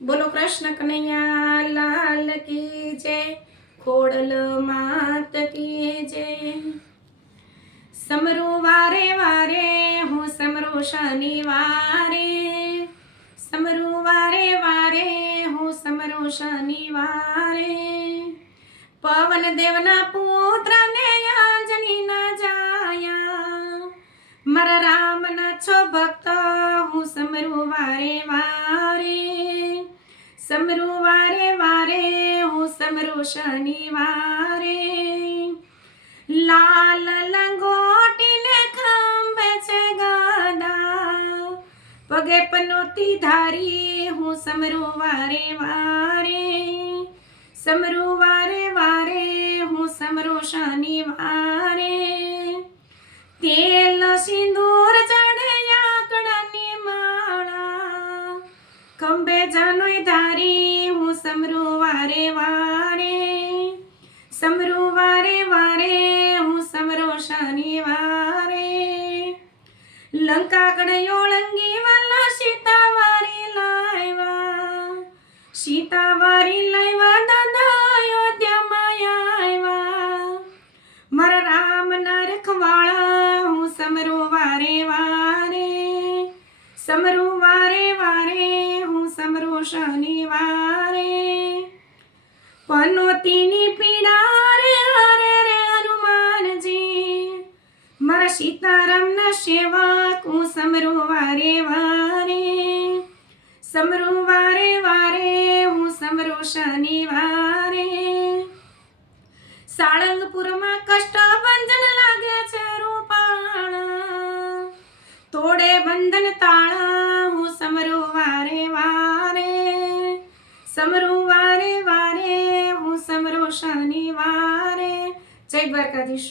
બોલો કૃષ્ણ કનૈયા લાલ કી જય, ખોડલ માત કી જય। સમરું વારે વારે હું સમરું શનિવારે, સમરું વારે વારે હું સમરું શનિવારે। પવન દેવના પુત્ર ને આંજની ના જાયા, મારા રામના છો ભક્ત હું સમરું વારે વારે, સમરું વારે વારે હું સમરું શનિવારે। લાલ લંગોટીને ખંભે છે ગદા, પગે પનોતી ધારી હું સમરું વારે વારે, સમરું વારે વારે હું સમરું શનિવારે। તેલ સિંદૂર ચડે આંકડાની માળા, ખંભે જાનોય ધારી હું સમરું વારે વારે, સમરું વારે વારે હું સમરું શનિવારે। લંકા ગણ્યો લંગી વાલા સીતાવારી લાવ્યા, સીતાવારી લાવ્યા દાદા અયોધ્યામાં આવ્યા, મારા રામના રખવાળા હું સમરું વારે વારે, સમરું વારે વારે હું સમરું શનિવારે। પનોતીની પીડા રે હરે રે હનુમાનજી, મારા સીતારામના સેવક હું સમરું વારે વારે, સમરું વારે વારે હું સમરું શનિવારે। સાળંગપુરમાં કષ્ટભંજન લાગે છે રૂપાણા, તોડે બંધન તાળા હું સમરું વારે વારે, સમરું વારે વારે હું સમરું શનિવારે। જય દ્વારકાધીશ।